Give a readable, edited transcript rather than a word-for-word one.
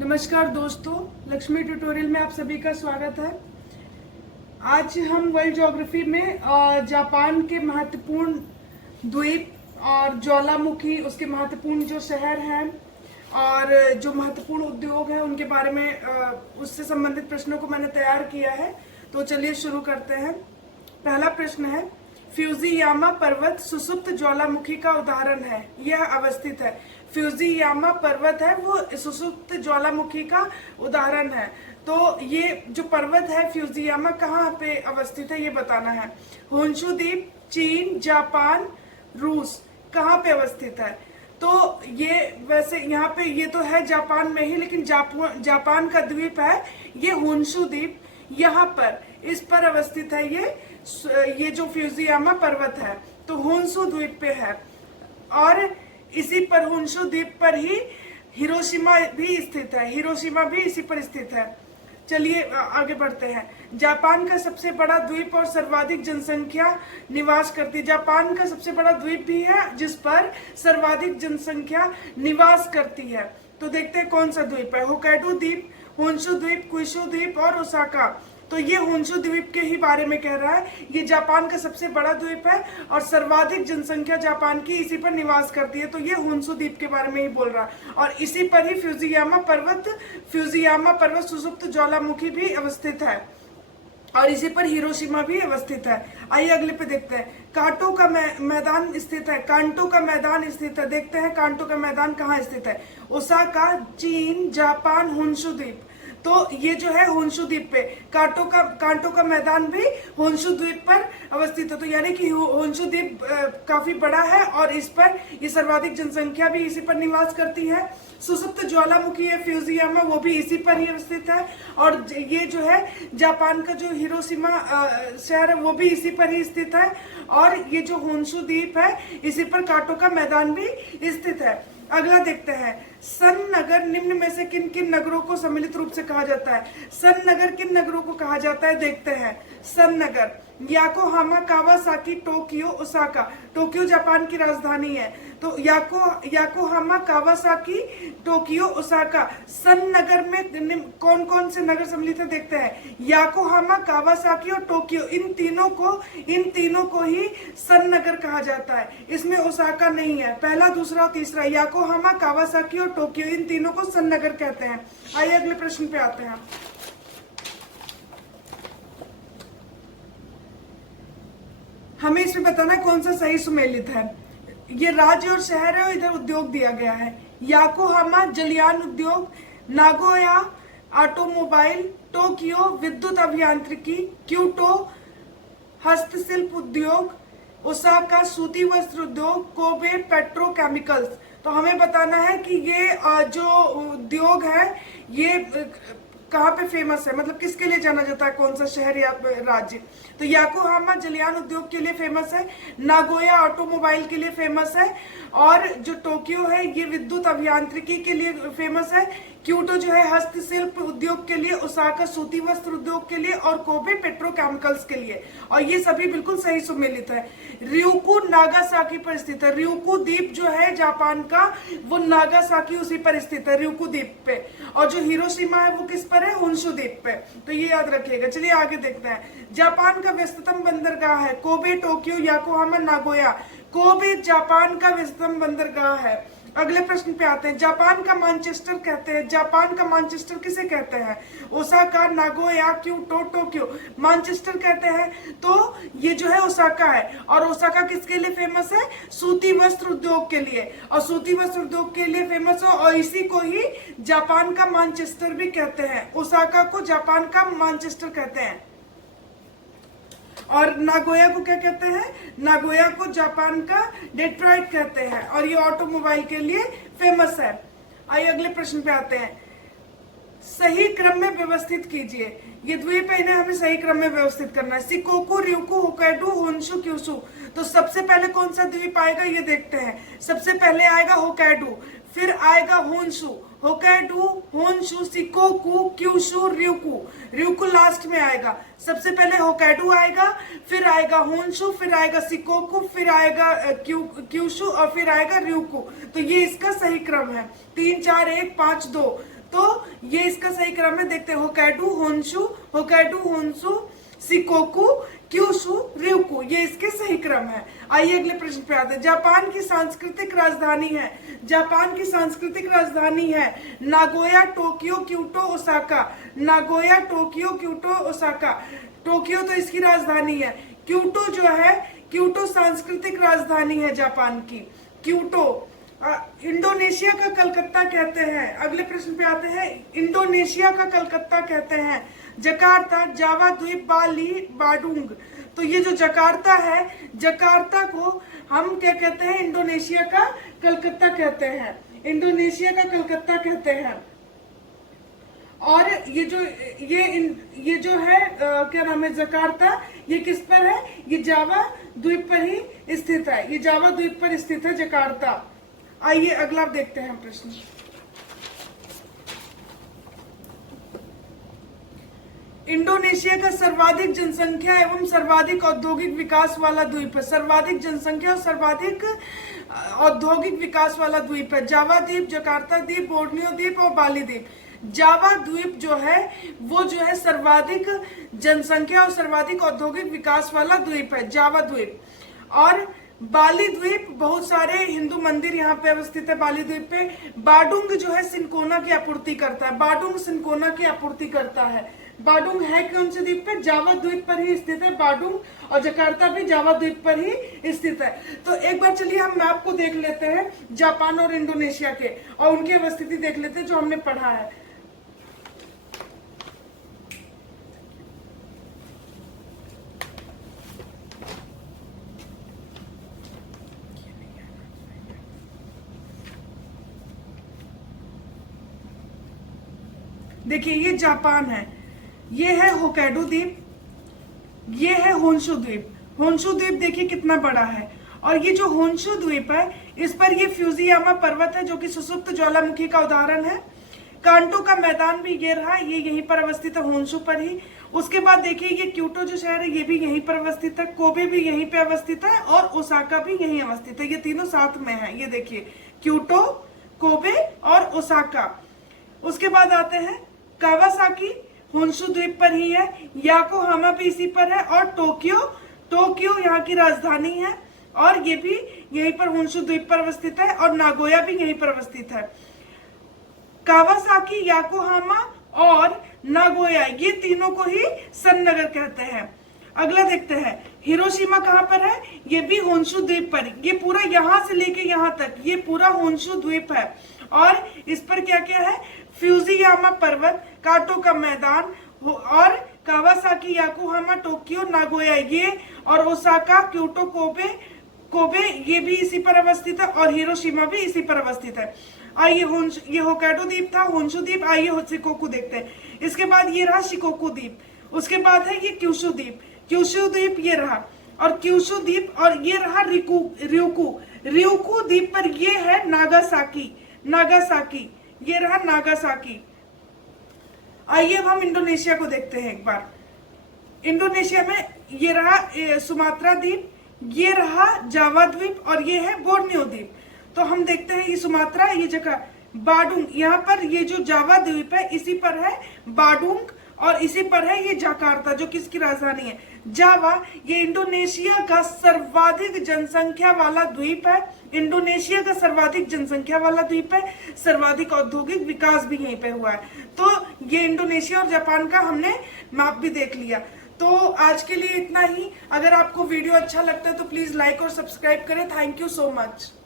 नमस्कार दोस्तों, लक्ष्मी ट्यूटोरियल में आप सभी का स्वागत है। आज हम वर्ल्ड ज्योग्राफी में जापान के महत्वपूर्ण द्वीप और ज्वालामुखी, उसके महत्वपूर्ण जो शहर हैं और जो महत्वपूर्ण उद्योग हैं उनके बारे में उससे संबंधित प्रश्नों को मैंने तैयार किया है। तो चलिए शुरू करते हैं। पहला प्रश्न है, फ्यूजियामा पर्वत सुसुप्त ज्वालामुखी का उदाहरण है, यह अवस्थित है। फ्यूजियामा पर्वत है वो सुसुप्त ज्वालामुखी का उदाहरण है। तो ये जो पर्वत है फ्यूजियामा कहाँ पे अवस्थित है ये बताना है। होन्शु द्वीप, चीन, जापान, रूस कहाँ पे अवस्थित है। तो ये वैसे यहाँ पे ये तो है जापान में ही, लेकिन जापान का द्वीप है ये होन्शु द्वीप, यहाँ पर इस पर अवस्थित है ये जो फ्यूजियामा पर्वत है तो होन्शु द्वीप पे है। और इसी पर होन्शु द्वीप पर ही हिरोशिमा भी स्थित है, हिरोशिमा भी इसी पर स्थित है। चलिए आगे बढ़ते हैं। जापान का सबसे बड़ा द्वीप और सर्वाधिक जनसंख्या निवास करती है। जापान का सबसे बड़ा द्वीप भी है जिस पर सर्वाधिक जनसंख्या निवास करती है। तो देखते हैं कौन सा द्वीप है। होक्काइडो द्वीप, होन्शु द्वीप, क्यूशू द्वीप और ओसाका। तो ये होन्शु द्वीप के ही बारे में कह रहा है। ये जापान का सबसे बड़ा द्वीप है और सर्वाधिक जनसंख्या जापान की इसी पर निवास करती है। तो ये होन्शु द्वीप के बारे में ही बोल रहा है। और इसी पर ही फ्यूजियामा पर्वत सुसुप्त ज्वालामुखी भी अवस्थित है और इसी पर हिरोशिमा भी अवस्थित है। आइए अगले पे देखते हैं। कांटो का मैदान स्थित है, कांटो का मैदान स्थित है। देखते हैं कांटो का मैदान कहाँ स्थित है। ओसाका, चीन, जापान, होन्शु द्वीप। तो ये जो है होन्शु द्वीप पे कांटो का मैदान भी होन्शु द्वीप पर अवस्थित है। तो यानी कि होन्शु द्वीप काफी बड़ा है और इस पर ये सर्वाधिक जनसंख्या भी इसी पर निवास करती है। सुसुप्त ज्वालामुखी है फ्यूजियामा, वो भी इसी पर ही अवस्थित है। और ये जो है जापान का जो हिरोशिमा शहर है वो भी इसी पर ही स्थित है। और ये जो होन्शु द्वीप है इसी पर कांटो का मैदान भी स्थित है। अगला देखते हैं। सन नगर निम्न में से किन किन नगरों को सम्मिलित रूप से कहा जाता है। सन नगर किन नगरों को कहा जाता है देखते हैं। सन नगर Yokohama, Kawasaki, Tokyo, Osaka. Tokyo Japan की राजधानी है तो याकोहामा, कावासाकी, टोक्यो, ओसाका। सन नगर में कौन कौन से नगर सम्मिलित है देखते हैं। याकोहामा, कावासाकी और टोक्यो, इन तीनों को ही सन नगर कहा जाता है। इसमें ओसाका नहीं है। पहला, दूसरा और तीसरा याकोहामा, कावासाकी और टोक्यो, इन तीनों को सन नगर कहते हैं। आइए अगले प्रश्न पे आते हैं। हमें इसमें बताना कौन सा सही सुमेलित है। ये राज्य और शहर है और इधर उद्योग दिया गया है। याकोहामा जलयान उद्योग, नागोया ऑटोमोबाइल, टोक्यो विद्युत अभियांत्रिकी, क्योटो हस्तशिल्प उद्योग, ओसाका सूती वस्त्र उद्योग, कोबे पेट्रोकेमिकल्स। तो हमें बताना है कि ये जो उद्योग है ये कहाँ पे फेमस है, मतलब किसके लिए जाना जाता है, कौन सा शहर या राज्य। तो याकोहामा जलयान उद्योग के लिए फेमस है, नागोया ऑटोमोबाइल के लिए फेमस है और जो टोक्यो है ये विद्युत अभियांत्रिकी के लिए फेमस है, क्योटो जो है हस्तशिल्प उद्योग के लिए, ओसाका सूती वस्त्र उद्योग के लिए और कोबे पेट्रोकेमिकल्स के लिए। और ये सभी बिल्कुल सही सुमेलित है। ryukyu नागासाकी पर स्थित है। ryukyu द्वीप जो है जापान का वो नागासाकी उसी पर स्थित है, ryukyu द्वीप पे। और जो हिरोशिमा है वो किस पर है, होन्शु द्वीप पे। तो ये याद रखिएगा। चलिए आगे देखते हैं। जापान का व्यस्ततम बंदरगाह है Kobe, Tokyo, Yokohama, Nagoya. Kobe Japan का व्यस्ततम बंदरगाह है। अगले प्रश्न पे आते हैं। जापान का मैनचेस्टर कहते हैं। जापान का मैनचेस्टर किसे कहते हैं। Osaka, Nagoya, Kyoto, Tokyo. Manchester कहते हैं तो ये जो है ओसाका है। और ओसाका किसके लिए फेमस है, सूती वस्त्र उद्योग के लिए। और सूती वस्त्र उद्योग के लिए फेमस है और इसी को ही जापान का मैनचेस्टर भी कहते हैं। ओसाका को जापान का मैनचेस्टर कहते हैं। और नागोया को क्या कहते हैं, नागोया को जापान का डेट्रॉइट कहते हैं। और ये ऑटोमोबाइल के लिए फेमस है। आइए अगले प्रश्न पे आते हैं। सही क्रम में व्यवस्थित कीजिए। ये द्वीप है, इन्हें हमें सही क्रम में व्यवस्थित करना है। Shikoku, ryukyu, Hokkaido, Honshu, Kyushu. तो सबसे पहले कौन सा द्वीप आएगा ये देखते हैं। सबसे पहले आएगा होक्काइडो, फिर आएगा Honshu, Hokkaido, Honshu, Shikoku, Kyushu, ryukyu last में आएगा। सबसे पहले होक्काइडो आएगा, फिर आएगा होन्शु, फिर आएगा शिकोकू, फिर आएगा क्यूशू और फिर आएगा ryukyu। तो ये इसका सही क्रम है। 3 4 1 5 2। तो ये इसका सही क्रम है, देखते हैं। Hokkaido, Honshu, Shikoku, Kyushu, ryukyu, ये इसके सही क्रम है। आइए अगले प्रश्न पे आते हैं। जापान की सांस्कृतिक राजधानी है, जापान की सांस्कृतिक राजधानी है Nagoya, Tokyo, Kyoto, Osaka. Nagoya, Tokyo, Kyoto, Osaka. Tokyo तो इसकी राजधानी है, क्योटो जो है, क्योटो सांस्कृतिक राजधानी है जापान की, क्योटो। इंडोनेशिया का कलकत्ता कहते हैं। अगले प्रश्न पे आते हैं। इंडोनेशिया का कलकत्ता कहते हैं जकार्ता, जावा द्वीप, बाली, बाडुंग। तो ये जो जकार्ता है, जकार्ता को हम क्या कहते हैं? इंडोनेशिया का कलकत्ता कहते हैं, इंडोनेशिया का कलकत्ता कहते हैं। और ये जो है क्या नाम है, जकार्ता, ये किस पर है? ये जावा द्वीप पर ही स्थित है, ये जावा द्वीप पर स्थित है जकार्ता। आइए अगला देखते हैं प्रश्न। इंडोनेशिया का सर्वाधिक जनसंख्या एवं सर्वाधिक औद्योगिक विकास वाला द्वीप है। सर्वाधिक जनसंख्या और सर्वाधिक औद्योगिक विकास वाला द्वीप है जावा द्वीप, जकार्ता द्वीप, बोर्नियो द्वीप और बाली द्वीप। जावा द्वीप जो है वो जो है सर्वाधिक जनसंख्या और सर्वाधिक औद्योगिक विकास वाला द्वीप है, जावा द्वीप। और बाली द्वीप, बहुत सारे हिंदू मंदिर यहाँ पे अवस्थित है बाली द्वीप पे। बाडुंग जो है सिनकोना की आपूर्ति करता है, बाडुंग सिनकोना की आपूर्ति करता है। बाडुंग है कौन से द्वीप पे? जावा द्वीप पर ही स्थित है बाडुंग, और जकार्ता भी जावा द्वीप पर ही स्थित है। तो एक बार चलिए हम मैप को देख लेते हैं जापान और इंडोनेशिया के, और उनकी अवस्थिति देख लेते हैं जो हमने पढ़ा है। देखिए ये जापान है, ये है होकाइडो द्वीप, ये है होन्शु द्वीप। होन्शु द्वीप देखिए कितना बड़ा है, और ये जो होन्शु द्वीप है इस पर ये फ्यूजियामा पर्वत है जो कि सुसुप्त ज्वालामुखी का उदाहरण है। कांटो का मैदान भी ये रहा, ये यहीं पर अवस्थित है, होन्शु पर ही। उसके बाद देखिए ये क्योटो जो शहर है ये भी यहीं पर अवस्थित है, कोबे भी यहीं पे अवस्थित है, और ओसाका भी यहीं अवस्थित है। ये तीनों साथ में है, ये देखिए क्योटो, कोबे और ओसाका। उसके बाद आते हैं कावासाकी, होन्शु द्वीप पर ही है। याकोहामा भी इसी पर है, और टोक्यो यहाँ की राजधानी है, और ये भी यहीं पर होन्शु द्वीप पर अवस्थित है, और नागोया भी यहीं पर अवस्थित है। कावासाकी, याकोहामा और नागोया, ये तीनों को ही सन नगर कहते हैं। अगला देखते हैं हिरोशिमा कहाँ पर है? ये भी होन्शु द्वीप पर। ये पूरा यहाँ से लेके यहाँ तक ये पूरा होन्शु द्वीप है, और इस पर क्या क्या है? फ्यूजियामा पर्वत, कांटो का मैदान, और कावासाकी, याकोहामा, टोक्यो, नागोया ये, और ओसाका, क्योटो, कोबे ये भी इसी पर अवस्थित है, और हिरोशिमा भी इसी पर अवस्थित है। आइए ये होकाइडो द्वीप था, होन्शु द्वीप। आइए शिकोकू देखते हैं। इसके बाद ये रहा शिकोकू द्वीप, उसके बाद है ये क्यूशु द्वीप। क्यूशु द्वीप ये रहा, और क्यूशु द्वीप, और ये रहा ryukyu द्वीप पर ये है नागासाकी, ये रहा नागासाकी। आइए अब हम इंडोनेशिया को देखते हैं एक बार। इंडोनेशिया में ये रहा सुमात्रा द्वीप, ये रहा जावा द्वीप, और ये है बोर्नियो द्वीप। तो हम देखते हैं ये सुमात्रा, ये जगह बाडुंग, यहाँ पर ये जो जावा द्वीप है इसी पर है बाडुंग, और इसी पर है ये जकार्ता जो किसकी राजधानी है, जावा। ये इंडोनेशिया का सर्वाधिक जनसंख्या वाला द्वीप है, इंडोनेशिया का सर्वाधिक जनसंख्या वाला द्वीप है, सर्वाधिक औद्योगिक विकास भी यहीं पे हुआ है। तो ये इंडोनेशिया और जापान का हमने मैप भी देख लिया। तो आज के लिए इतना ही। अगर आपको वीडियो अच्छा लगता है तो प्लीज लाइक और सब्सक्राइब करें। Thank you so much.